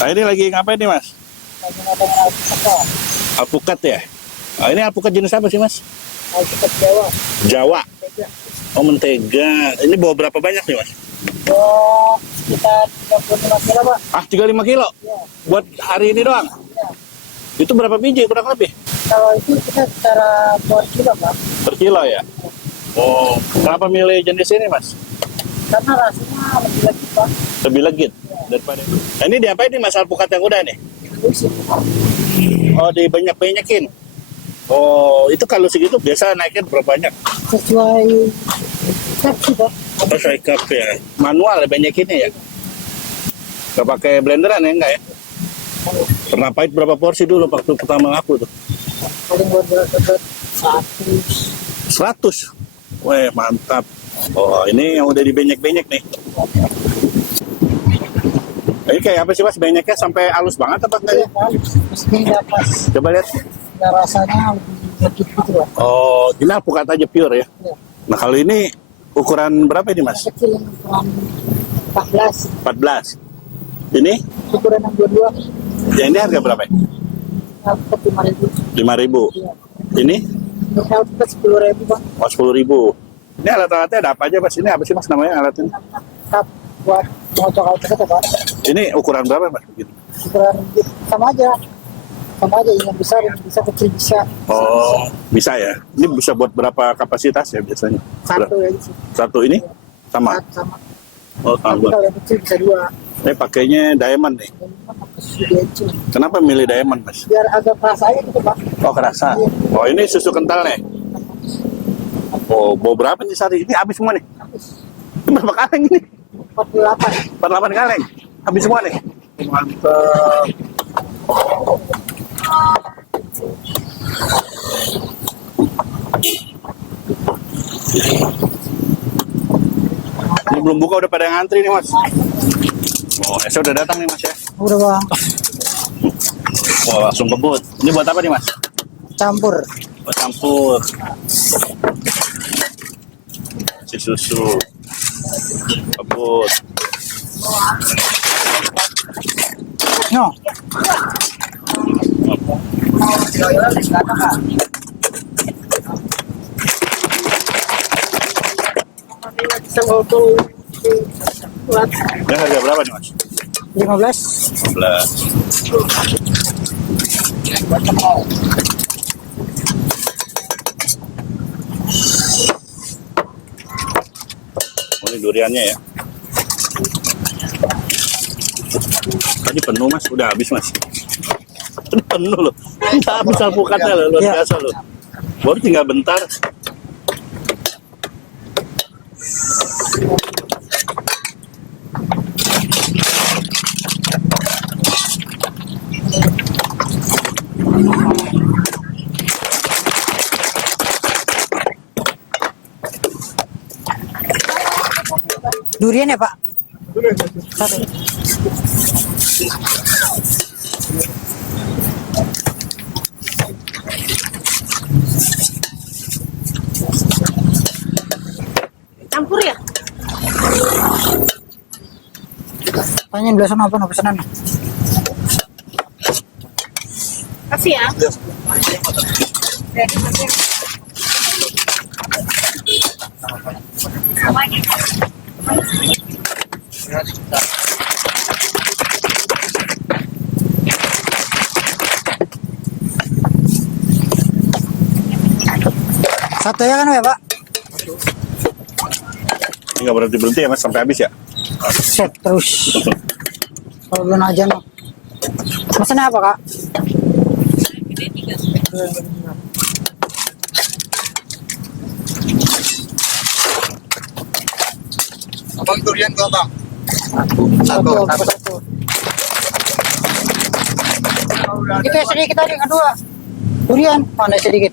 Nah, ini lagi ngapain nih, Mas? Lagi nabang alpukat. Alpukat ya? Nah, ini alpukat jenis apa sih, Mas? Alpukat Jawa. Jawa. Mentega. Oh, mentega. Ini bawa berapa banyak nih, Mas? Oh, sekitar 35 kilo, Pak. Ah, 35 kilo? Ya. Buat hari ini doang? Ya. Itu berapa biji kurang lebih? Kalau itu kita secara per kilo, Pak. Per kilo ya? Oh, kenapa milih jenis ini, Mas? Karena rasanya lebih lagi, Pak. Lebih legit daripada itu. Nah, ini diapain nih, Mas, alpukat yang udah nih? Lusi. Oh, dibanyak-banyakin. Oh, itu kalau segitu biasa naiknya berapa banyak? Sesuai saksi, Pak. Oh, saya cup ya. Manual ya banyakinnya ya? Gak pakai blenderan ya, enggak ya? Pernah pahit berapa porsi dulu waktu pertama aku tuh? Paling buat 100. 100. Weh, mantap. Oh, ini yang udah dibanyak-banyak nih. Ini kayak apa sih, Mas? Banyaknya sampai halus banget apa enggak Iya, ya? mesti dapat. Coba lihat. Ya, rasanya lebih legit gitu, Pak. Oh, ini alpukat aja pure ya? Ya. Nah, kalau ini ukuran berapa ini, Mas? Yang kecil yang ukuran 14. 14. Ini? Ukuran yang 22. Ya, ini harga berapa ya? Alpukat 5.000. 5.000. Iya. Ini? Ini alpukat 10.000, Pak. Oh, 10.000. Ini alat-alatnya ada apa aja, Mas? Ini apa sih, Mas, namanya alatnya? Kap buat mengocok alpukat, Pak. Ini ukuran berapa, Mas? Begini. Ukuran sama aja, yang besar, yang bisa kecil bisa. Oh, bisa ya? Ini bisa buat berapa kapasitas ya biasanya? Satu ya sih. Satu ini? Sama? Sama. Oh, Tapi sama. kalau yang kecil bisa 2. Ini pakainya diamond nih. Kenapa milih diamond, Mas? Biar agak keras aja gitu, Pak. Oh, kerasa. Oh, ini susu kental nih. Oh, bawa berapa nih sehari? Ini habis semua nih. Ini berapa kaleng ini? 48. 48 kaleng. Habis semua nih. Mantap. Ini belum buka udah pada ngantri nih, Mas. Oh, Esa udah datang nih, Mas ya. Udah, Bang. Wah, langsung kebut. Ini buat apa nih, Mas? Campur. Buat campur. Si susu. Kebut. No. Ini harga berapa nih, Mas? 15. 15. Oh, ini duriannya ya. Tadi penuh, Mas. Udah habis, Mas. Udah penuh loh. Udah habis alpukatnya loh. Luar Ya. biasa loh. Baru tinggal bentar. Durian ya, Pak? Satu. Campur ya? Tanya belah sana apa pesanan? Kasih ya. Satu ya kan ya, Pak? Ini nggak berhenti-berhenti ya, Mas, sampai habis ya? Set terus. Kalau belum aja no. Pesannya apa, Kak? Abang durian kau, Bang? Satu. Itu yang sedikit tadi, kedua. Durian, mana sedikit?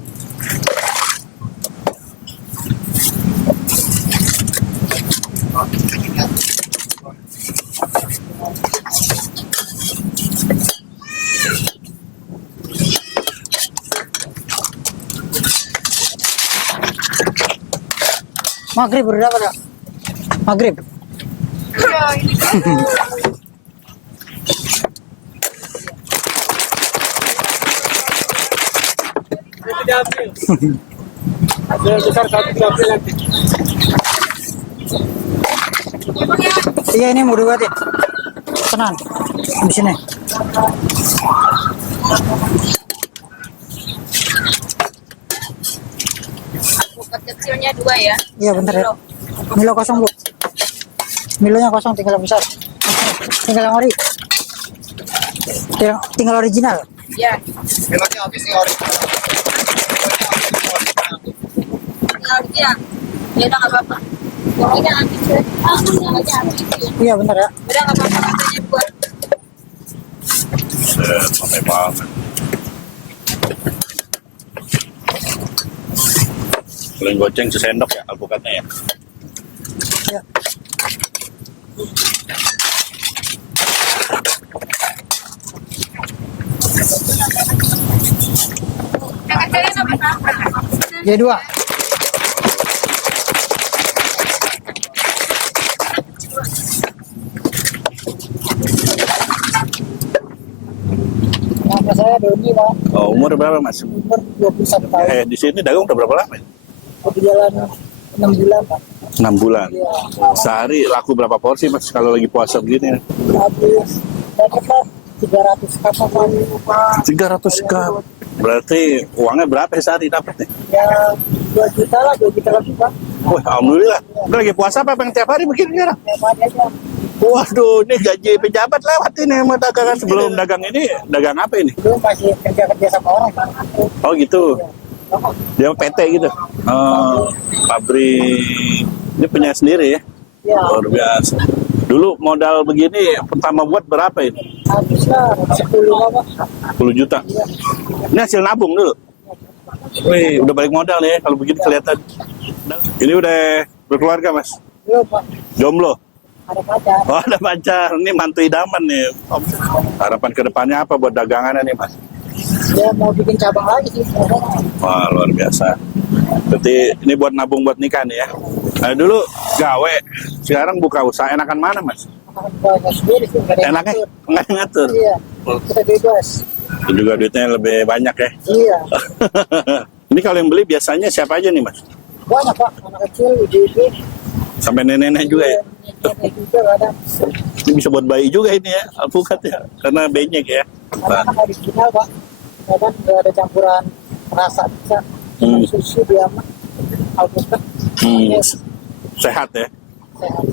Maghrib berapa, Kak? Maghrib. diambil. Ada yang besar satu diambil nanti. Iya ini mau dibuatin. Tenang. Di sini. Bukat kecilnya 2 ya. Iya bentar ya. Milo kosong bu. Milonya kosong, tinggal yang besar. Tinggal yang ori. Tinggal original. Ya. Pilotnya habis nih original. Tinggal dia. Ya udah nggak apa-apa. Pokoknya habis ya. Aja habis. Iya bentar ya. Udah nggak apa-apa katanya buat. Sampai banget. Paling goceng sesendok ya alpukatnya ya. Iya. Yang kecilnya apa? Ya 2. Nama saya Doni Pak. Oh, umur berapa mas? Umur 21 tahun. Di sini dagang udah berapa lama? Aku jalan 6 bulan Pak. 6 bulan. Iya. Sehari laku berapa porsi mas kalau lagi puasa begini? Habis dapat Pak 300 cup Pak. 300 cup. Berarti uangnya berapa ya sehari dapat nih? Ya 2 juta lah, 2 juta lebih Pak. Wah, alhamdulillah. Udah lagi puasa apa yang tiap hari begini sekarang? Ya Pak aja. Waduh, ini gaji pejabat lewat ini sama dagangan. Sebelum dagang ini, dagang apa ini? Dulu masih kerja sama orang Pak. Oh gitu. Dia PT gitu. Oh, pabrik. Ini punya sendiri ya? Ya, Luar biasa. Dulu modal begini pertama buat berapa ini? habis lah 10 Pak. 10 juta. Ini hasil nabung dulu. Wih, udah balik modal ya kalau begini kelihatan. Ini udah berkeluarga mas? Belum Pak, Jomblo? ada pacar. Oh ada pacar, ini mantu idaman nih. Harapan kedepannya apa buat dagangannya nih mas? Dia mau bikin cabang lagi sih. Wah luar biasa. Berarti ini buat nabung buat nikah nih ya. Nah, dulu gawe, sekarang buka usaha enakan mana mas? Banyak sendiri sih, nggak ada yang Enaknya ngatur. nggak ngatur. Iya, kita bebas. Itu juga duitnya lebih banyak ya. Iya, Ini kalau yang beli biasanya siapa aja nih mas? banyak Pak, anak kecil, ibu-ibu. Sampai nenek-nenek juga ya. Nenek juga ada. Ini bisa buat bayi juga ini ya, alpukat ya. Karena banyak ya. Nah, Anak original Pak, kadang nggak ada campuran rasa bisa. Hmm. Susu dia mah, alpukat, hmm, sehat ya. sehat.